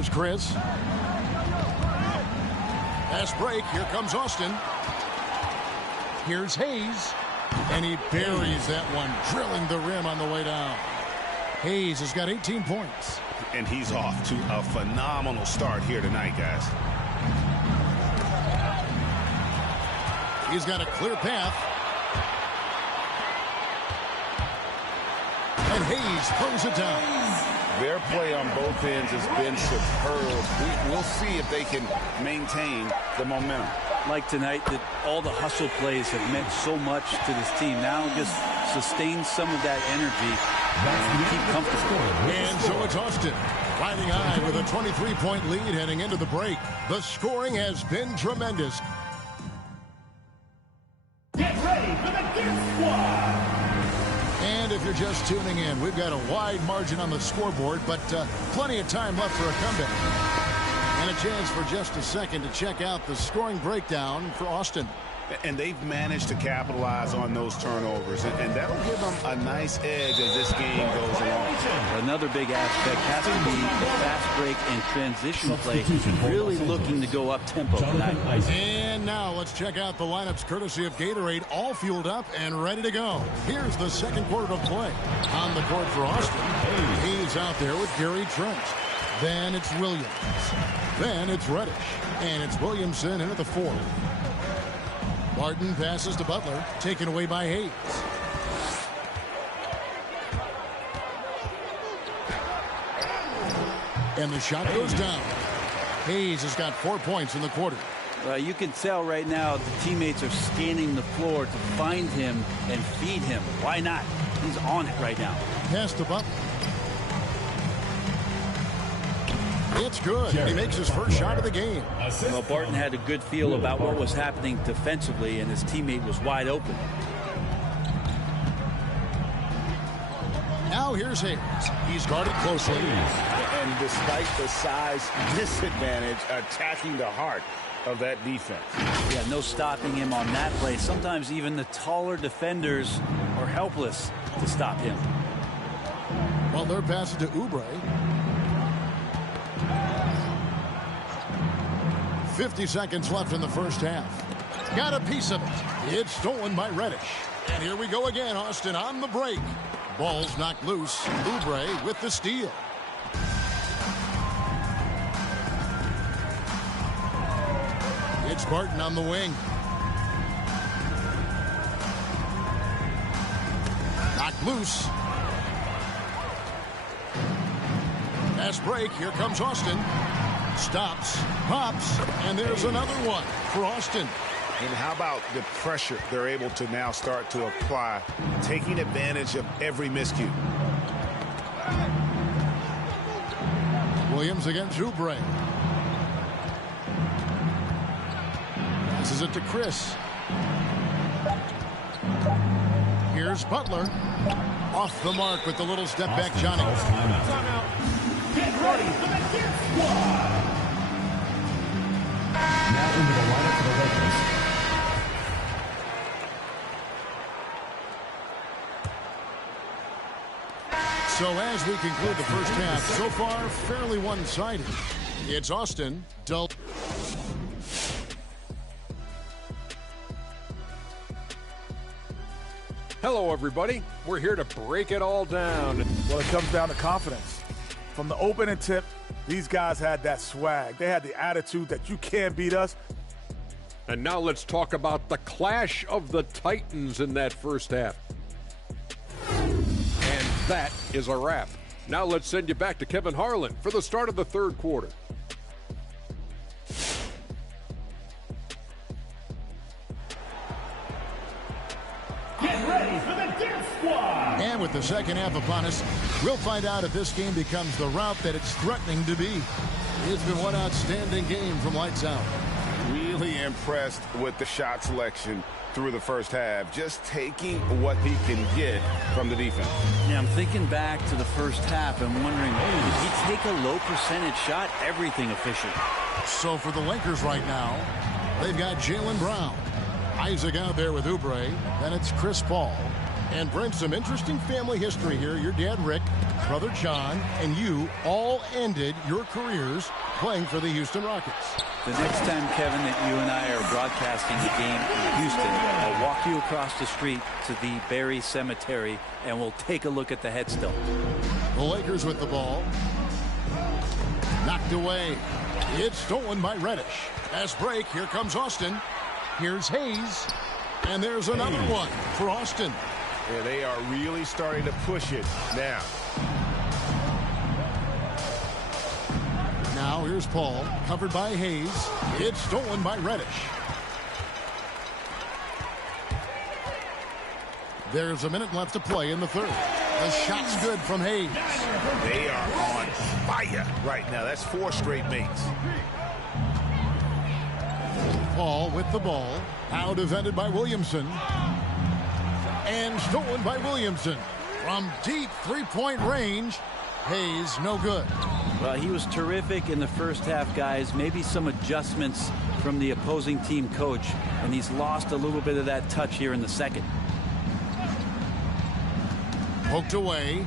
Here's Chris. Fast break. Here comes Austin. Here's Hayes. And he buries that one, drilling the rim on the way down. Hayes has got 18 points. And he's off to a phenomenal start here tonight, guys. He's got a clear path. And Hayes throws it down. Their play on both ends has been superb. We'll see if they can maintain the momentum. Like tonight, that all the hustle plays have meant so much to this team. Now just sustain some of that energy and keep comfortable. And so it's Austin riding high with a 23-point lead heading into the break. The scoring has been tremendous. Get ready for the Gear Squad! And if you're just tuning in, we've got a wide margin on the scoreboard, but plenty of time left for a comeback. And a chance for just a second to check out the scoring breakdown for Austin. And they've managed to capitalize on those turnovers, and that'll give them a nice edge as this game goes along. Another big aspect has to be the fast break and transition play, really looking to go up tempo tonight. And now let's check out the lineups courtesy of Gatorade, all fueled up and ready to go. Here's the second quarter of play. On the court for Austin, he's out there with Gary Trent. Then it's Williams. Then it's Reddish. And it's Williamson into the fourth. Martin passes to Butler, taken away by Hayes. And the shot goes down. Hayes has got 4 points in the quarter. You can tell right now the teammates are scanning the floor to find him and feed him. Why not? He's on it right now. Pass to Butler. It's good. He makes his first shot of the game. Well, Barton had a good feel about what was happening defensively, and his teammate was wide open. Now here's Hayes. He's guarded closely. And despite the size disadvantage, attacking the heart of that defense. Yeah, no stopping him on that play. Sometimes even the taller defenders are helpless to stop him. Butler passes to Oubre. 50 seconds left in the first half. Got a piece of it. It's stolen by Reddish. And here we go again, Austin on the break. Ball's knocked loose. Oubre with the steal. It's Barton on the wing. Knocked loose. Fast break. Here comes Austin. Stops, pops, and there's another one for Austin. And how about the pressure they're able to now start to apply, taking advantage of every miscue. Williams against Oubre. Passes it to Chris. Here's Butler. Off the mark with the little step back, Johnny. Timeout. Get ready for the Gear Squad! Now into the lineup for the Lakers. So as we conclude the first half, so far fairly one-sided. It's Austin. Hello, everybody. We're here to break it all down. Well, it comes down to confidence. From the opening tip, these guys had that swag. They had the attitude that you can't beat us. And now let's talk about the clash of the Titans in that first half. And that is a wrap. Now let's send you back to Kevin Harlan for the start of the third quarter. Get ready for the Gear Squad! And with the second half upon us, we'll find out if this game becomes the route that it's threatening to be. It's been one outstanding game from lights out. Really impressed with the shot selection through the first half, just taking what he can get from the defense. Yeah, I'm thinking back to the first half and wondering, did he take a low percentage shot? Everything efficient. So for the Lakers right now, they've got Jaylen Brown. Isaac out there with Oubre. Then it's Chris Paul. And Brent, some interesting family history here. Your dad, Rick, brother John, and you all ended your careers playing for the Houston Rockets. The next time, Kevin, that you and I are broadcasting a game in Houston, I'll walk you across the street to the Barry Cemetery, and we'll take a look at the headstone. The Lakers with the ball. Knocked away. It's stolen by Reddish. Fast break. Here comes Austin. Here's Hayes. And there's another one for Austin. Yeah, they are really starting to push it now. Now here's Paul, covered by Hayes. It's stolen by Reddish. There's a minute left to play in the third. The shot's good from Hayes. They are on fire right now. That's 4 straight makes. Paul with the ball. Now defended by Williamson. And stolen by Williamson. From deep three-point range, Hayes no good. Well, he was terrific in the first half, guys. Maybe some adjustments from the opposing team coach, and he's lost a little bit of that touch here in the second. Poked away.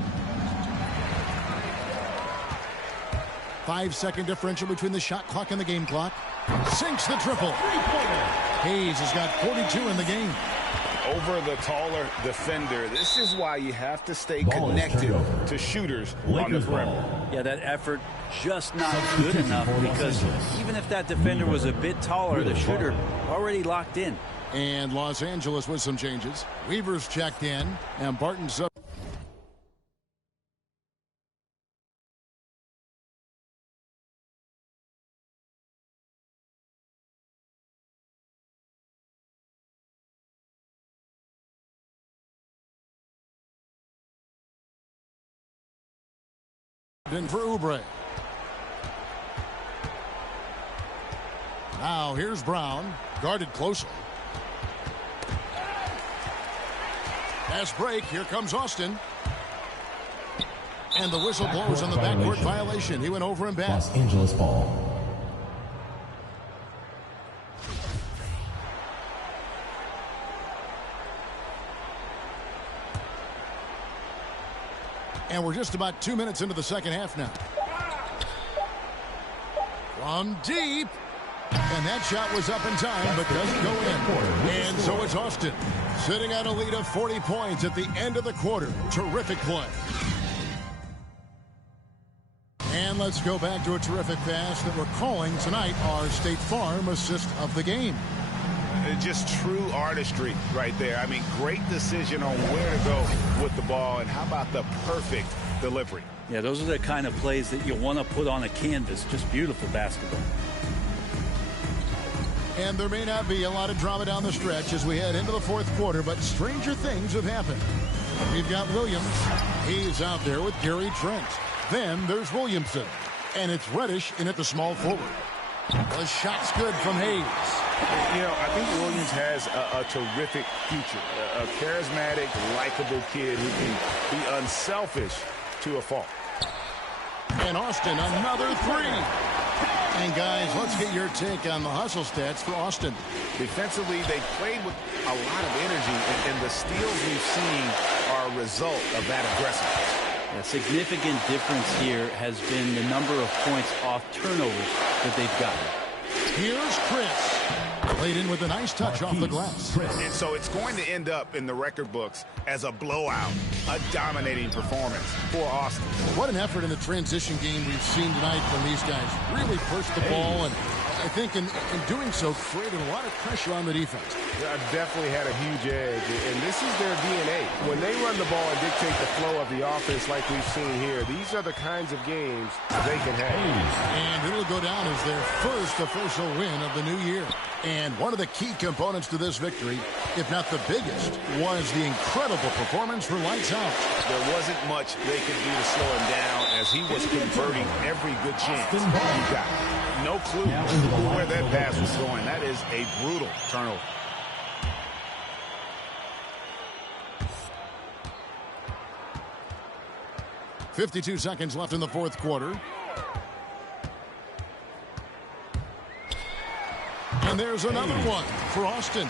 5-second differential between the shot clock and the game clock. Sinks the triple. Hayes has got 42 in the game. Over the taller defender. This is why you have to stay connected to shooters on the perimeter. Yeah, that effort just not good enough, because even if that defender was a bit taller, the shooter already locked in. And Los Angeles with some changes. Weaver's checked in, and Barton's up. In for Oubre. Now here's Brown, guarded closely. Fast break. Here comes Austin. And the whistle blows on the backcourt violation. He went over and back. Los Angeles ball. And we're just about 2 minutes into the second half now. From deep. And that shot was up in time, but doesn't go in. And so it's Austin, sitting at a lead of 40 points at the end of the quarter. Terrific play. And let's go back to a terrific pass that we're calling tonight our State Farm assist of the game. Just true artistry right there. I mean, great decision on where to go with the ball, and how about the perfect delivery? Yeah, those are the kind of plays that you want to put on a canvas. Just beautiful basketball. And there may not be a lot of drama down the stretch as we head into the fourth quarter, but stranger things have happened. We've got Williams. He's out there with Gary Trent. Then there's Williamson. And it's Reddish in at the small forward. The shot's good from Hayes. You know, I think Williams has a terrific future. A charismatic, likable kid who can be unselfish to a fault. And Austin, another three. And guys, let's get your take on the hustle stats for Austin. Defensively, they played with a lot of energy, and the steals we've seen are a result of that aggressiveness. A significant difference here has been the number of points off turnovers that they've gotten. Here's Chris. Played in with a nice touch off the glass. And so it's going to end up in the record books as a blowout, a dominating performance for Austin. What an effort in the transition game we've seen tonight from these guys. Really pushed the ball, and I think in doing so created a lot of pressure on the defense. Yeah, definitely had a huge edge, and this is their DNA. When they run the ball and dictate the flow of the offense like we've seen here, these are the kinds of games they can have. And it'll go down as their first official win of the new year. And one of the key components to this victory, if not the biggest, was the incredible performance for Lights Out. There wasn't much they could do to slow him down as he was converting every good chance he got. No clue where that pass was going. That is a brutal turnover. .52 seconds left in the fourth quarter. And there's another one for Austin.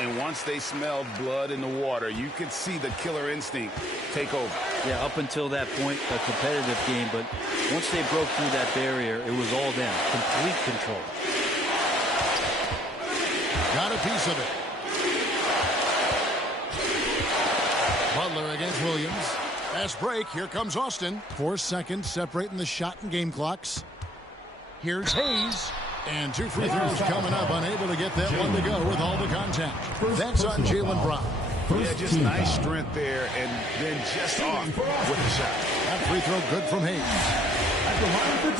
And once they smelled blood in the water, you could see the killer instinct take over. Yeah, up until that point, a competitive game, but once they broke through that barrier, it was all them. Complete control. Got a piece of it. Butler against Williams. Fast break. Here comes Austin. 4 seconds separating the shot and game clocks. Here's Hayes. And 2 free throws coming up. Unable to get that one to go with all the contact. That's on Jaylen Brown. Yeah, just nice strength there, and then just off with the shot. That free throw good from Hayes. At the line for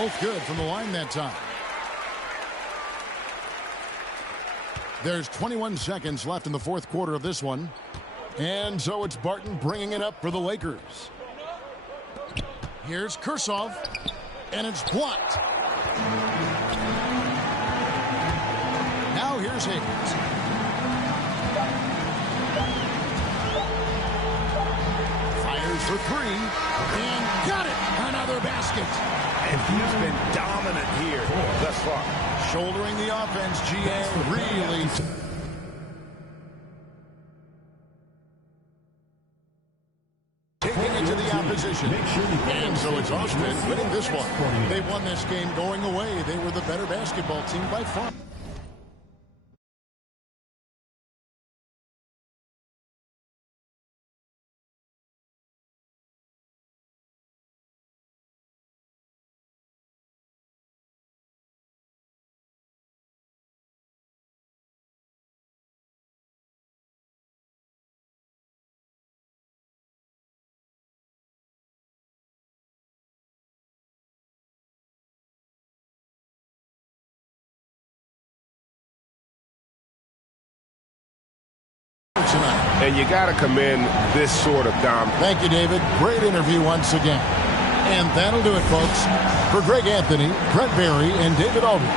2. Both good from the line that time. There's 21 seconds left in the fourth quarter of this one. And so it's Barton bringing it up for the Lakers. Here's Kursov, and it's blocked. Now here's Hayes. Fires for 3, and got it! Another basket. And he's been dominant here thus far. Shouldering the offense, GA really... taking it to the opposition. And so it's Austin winning this one. They won this game going away. They were the better basketball team by far. Tonight. And you got to commend this sort of dominance. Thank you, David. Great interview once again. And that'll do it, folks. For Greg Anthony, Brent Barry, and David Aldridge,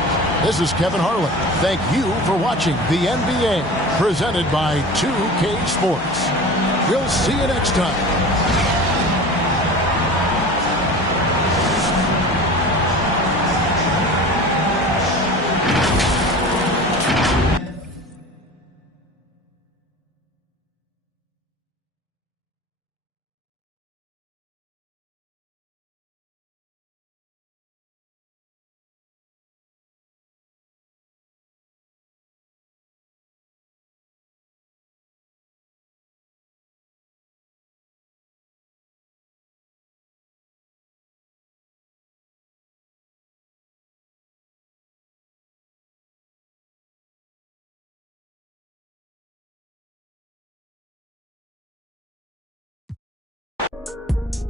this is Kevin Harlan. Thank you for watching the NBA, presented by 2K Sports. We'll see you next time.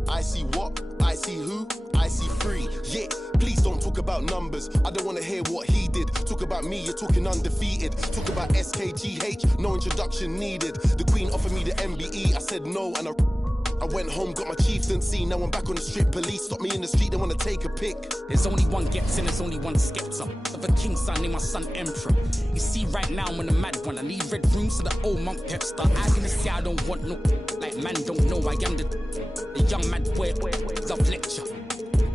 I see what, I see who, I see free. Yeah, please don't talk about numbers. I don't want to hear what he did. Talk about me, you're talking undefeated. Talk about SKTH, no introduction needed. The Queen offered me the MBE, I said no, and I went home, got my chieftaincy. Now I'm back on the strip. Police stop me in the street, they want to take a pic. There's only one gets and there's only one skeptic. Of a king's son, named my son Emperor. You see, right now I'm on a mad one. I need red rooms to the old monk Pepster. I can say I don't want no, like man don't know I am the young mad boy, love lecture.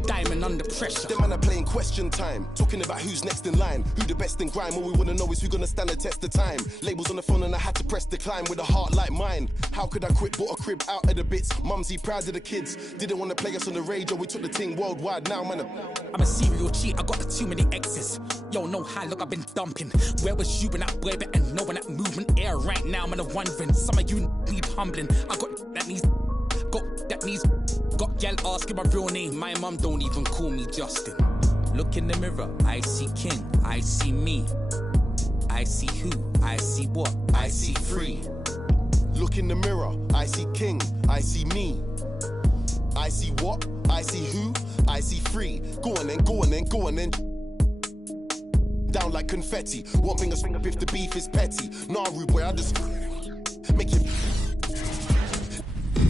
Diamond under pressure. Them man are playing question time, talking about who's next in line, who the best in grime. All we wanna know is who gonna stand the test of time. Labels on the phone and I had to press decline with a heart like mine. How could I quit? Bought a crib out of the bits. Mumsy proud of the kids. Didn't want to play us on the radio. We took the thing worldwide. Now man, I'm a serial cheat. I got too many exes. Yo, no high look, I've been dumping. Where was you when that boy better know when that movement air right now? I'm wondering. Some of you need humbling. I got that needs. Got gal asking my real name. My mum don't even call me Justin. Look in the mirror, I see king, I see me. I see who, I see what, I see free. Look in the mirror, I see king, I see me. I see what, I see who, I see free. Go on then, go on then, go on then. Down like confetti. One finger swing up if the beef is petty. Nah, rude boy, I just make it.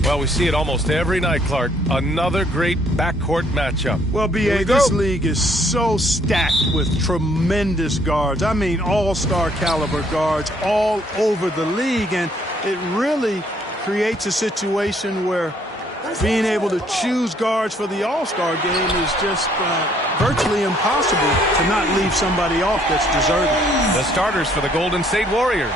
Well, we see it almost every night, Clark. Another great backcourt matchup. Well, BA, this league is so stacked with tremendous guards. I mean, all-star caliber guards all over the league. And it really creates a situation where being able to choose guards for the all-star game is just virtually impossible to not leave somebody off that's deserving. The starters for the Golden State Warriors.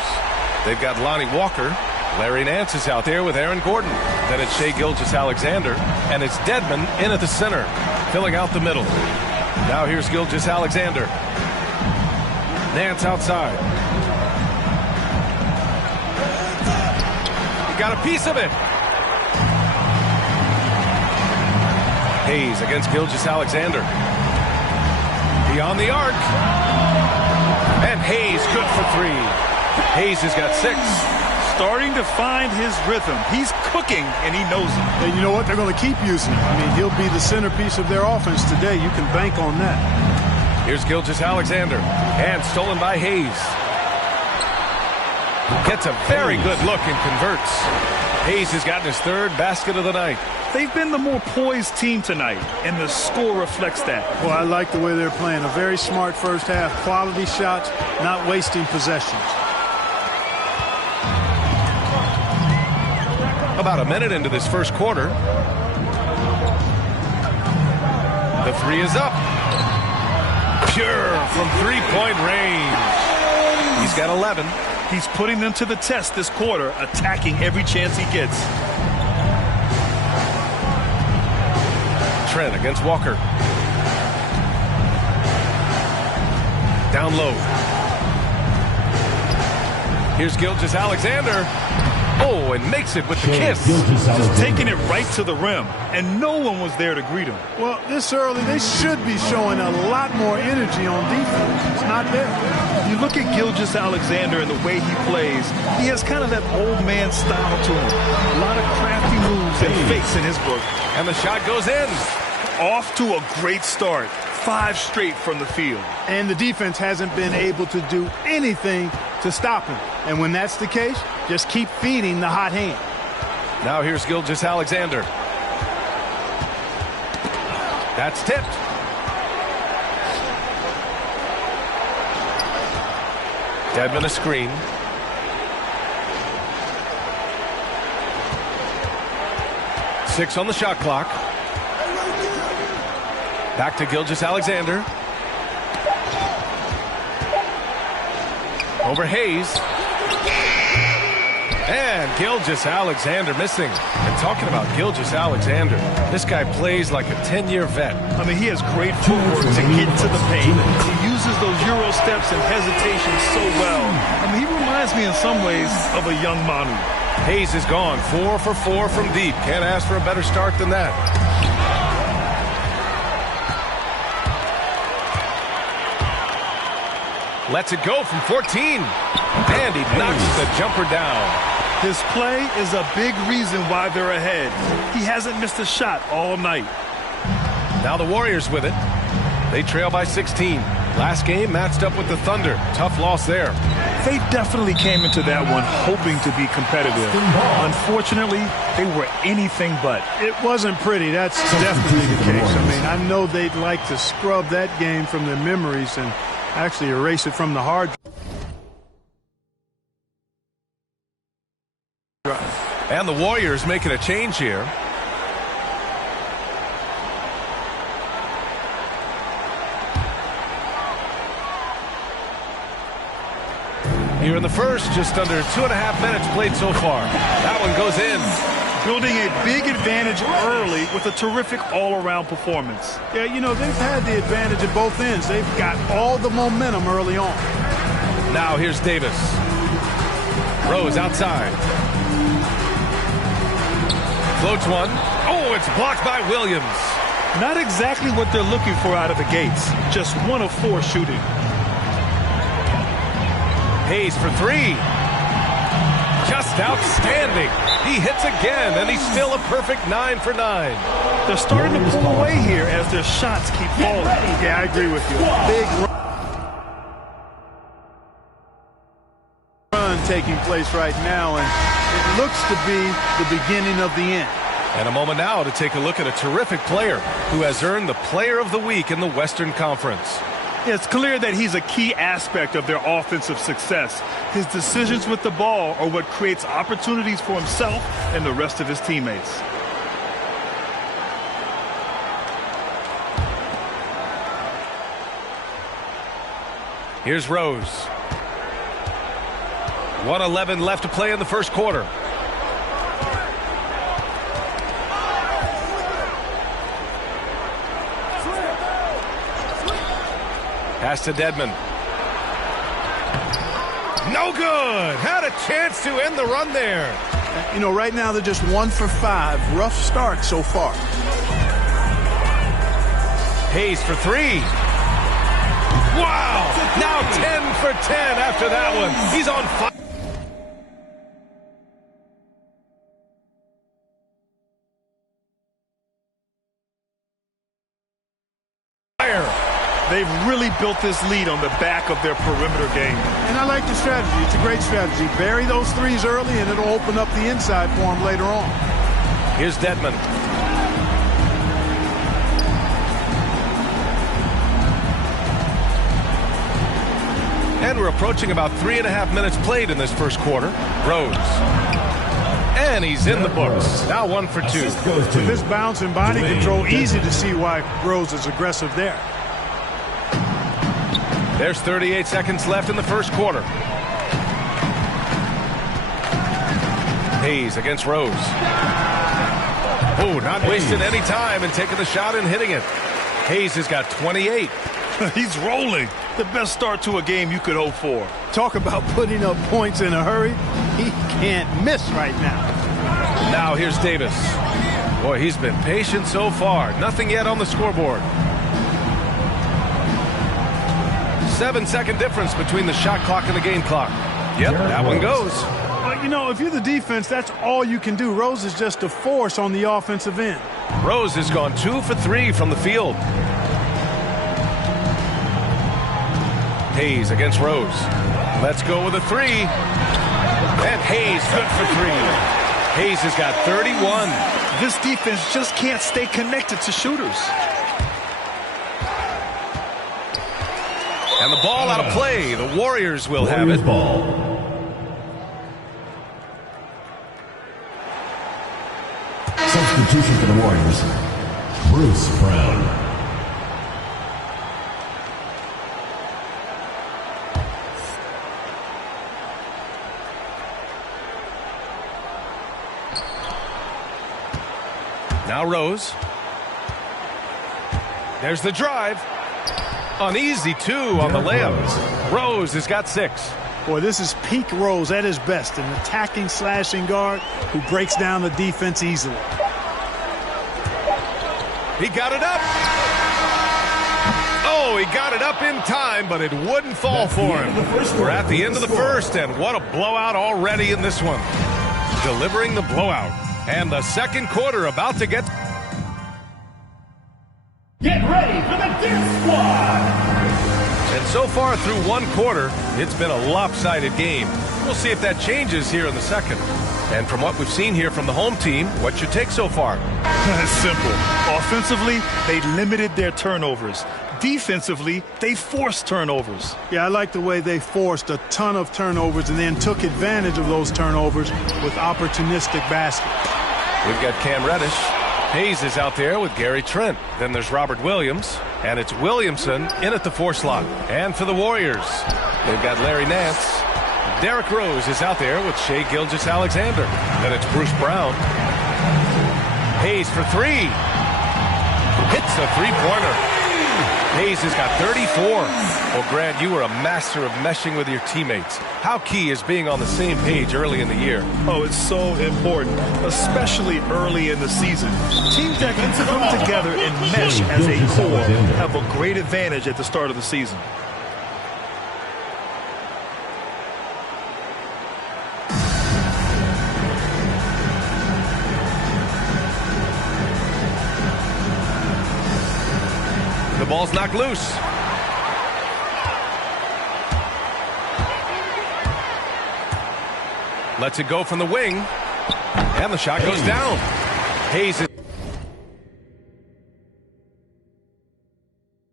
They've got Lonnie Walker. Larry Nance is out there with Aaron Gordon. Then it's Shai Gilgeous-Alexander. And it's Dedmon in at the center, filling out the middle. Now here's Gilgeous-Alexander. Nance outside. He got a piece of it. Hayes against Gilgeous-Alexander. Beyond the arc. And Hayes good for three. Hayes has got 6. Starting to find his rhythm. He's cooking, and he knows it. And you know what? They're going to keep using him. I mean, he'll be the centerpiece of their offense today. You can bank on that. Here's Gilgeous-Alexander. And stolen by Hayes. Gets a very good look and converts. Hayes has gotten his 3rd basket of the night. They've been the more poised team tonight, and the score reflects that. Well, I like the way they're playing. A very smart first half. Quality shots, not wasting possessions. About a minute into this first quarter. The 3 is up. Pure from three-point range. He's got 11. He's putting them to the test this quarter, attacking every chance he gets. Trent against Walker. Down low. Here's Gilgeous-Alexander. Oh, and makes it with the kiss. Just taking it right to the rim, and no one was there to greet him. Well, this early, they should be showing a lot more energy on defense. It's not there. You look at Gilgeous-Alexander and the way he plays, he has kind of that old man style to him. A lot of crafty moves and fakes in his book. And the shot goes in. Off to a great start. 5 straight from the field. And the defense hasn't been able to do anything to stop him. And when that's the case, just keep feeding the hot hand. Now here's Gilgeous-Alexander. That's tipped. Dedmon a screen. Six on the shot clock. Back to Gilgeous-Alexander. Over Hayes. And Gilgeous-Alexander missing. And talking about Gilgeous-Alexander, this guy plays like a 10-year vet. I mean, he has great footwork to get to the paint. He uses those Euro steps and hesitation so well. I mean, he reminds me in some ways of a young Manu. Hayes is gone. 4 for 4 from deep. Can't ask for a better start than that. Lets it go from 14. And he knocks the jumper down. His play is a big reason why they're ahead. He hasn't missed a shot all night. Now the Warriors with it. They trail by 16. Last game matched up with the Thunder. Tough loss there. They definitely came into that one hoping to be competitive. Unfortunately, they were anything but. It wasn't pretty. That's definitely the case. I mean, I know they'd like to scrub that game from their memories and actually erase it from the hard drive. And the Warriors making a change here. Here in the first, just under 2.5 minutes played so far. That one goes in. Building a big advantage early with a terrific all-around performance. Yeah, you know, they've had the advantage at both ends. They've got all the momentum early on. Now here's Davis. Rose outside. Floats one. Oh, it's blocked by Williams. Not exactly what they're looking for out of the gates. Just 1 of 4 shooting. Hayes for 3. Just outstanding. He hits again, and he's still a perfect 9 for 9. They're starting to pull away here as their shots keep falling. Yeah, I agree with you. Big run taking place right now, and it looks to be the beginning of the end. And a moment now to take a look at a terrific player who has earned the Player of the Week in the Western Conference. It's clear that he's a key aspect of their offensive success. His decisions with the ball are what creates opportunities for himself and the rest of his teammates. Here's Rose. 1:11 left to play in the first quarter. Pass to Dedmon. No good. Had a chance to end the run there. You know, right now they're just 1 for 5. Rough start so far. Hayes for 3. Wow. Now 10 for 10 after that one. He's on fire. They've really built this lead on the back of their perimeter game. And I like the strategy. It's a great strategy. Bury those threes early, and it'll open up the inside for them later on. Here's Dedmon. And we're approaching about 3.5 minutes played in this first quarter. Rose. And he's in the books. Now 1 for 2. With this bounce and body control, easy to see why Rose is aggressive there. There's 38 seconds left in the first quarter. Hayes against Rose. Oh, not wasting any time and taking the shot and hitting it. Hayes has got 28. He's rolling. The best start to a game you could hope for. Talk about putting up points in a hurry. He can't miss right now. Now here's Davis. Boy, he's been patient so far. Nothing yet on the scoreboard. 7-second difference between the shot clock and the game clock. Yep, that one goes. But, you know, if you're the defense, that's all you can do. Rose is just a force on the offensive end. Rose has gone 2 for 3 from the field. Hayes against Rose. Let's go with a 3. And Hayes good for 3. Hayes has got 31. This defense just can't stay connected to shooters. And the ball out of play. The Warriors will have it. Ball. Substitution for the Warriors. Bruce Brown. Now Rose. There's the drive. An easy 2 on the layup. Rose has got 6. Boy, this is peak Rose at his best, an attacking, slashing guard who breaks down the defense easily. He got it up. Oh, he got it up in time, but it wouldn't fall for him. We're at the end of the first, and what a blowout already in this one. Delivering the blowout. And the second quarter about to get... Get ready for the Dip Squad! And so far through one quarter, it's been a lopsided game. We'll see if that changes here in the second. And from what we've seen here from the home team, what's your take so far? It's simple. Offensively, they limited their turnovers. Defensively, they forced turnovers. Yeah, I like the way they forced a ton of turnovers and then took advantage of those turnovers with opportunistic baskets. We've got Cam Reddish. Hayes is out there with Gary Trent. Then there's Robert Williams. And it's Williamson in at the 4 slot. And for the Warriors, they've got Larry Nance. Derrick Rose is out there with Shai Gilgeous-Alexander. Then it's Bruce Brown. Hayes for 3. Hits a 3-pointer. Hayes has got 34. Well, Grant, you were a master of meshing with your teammates. How key is being on the same page early in the year? Oh, it's so important, especially early in the season. Teams that can come together and mesh as a core have a great advantage at the start of the season. The ball's knocked loose. Lets it go from the wing. And the shot goes down. Hayes is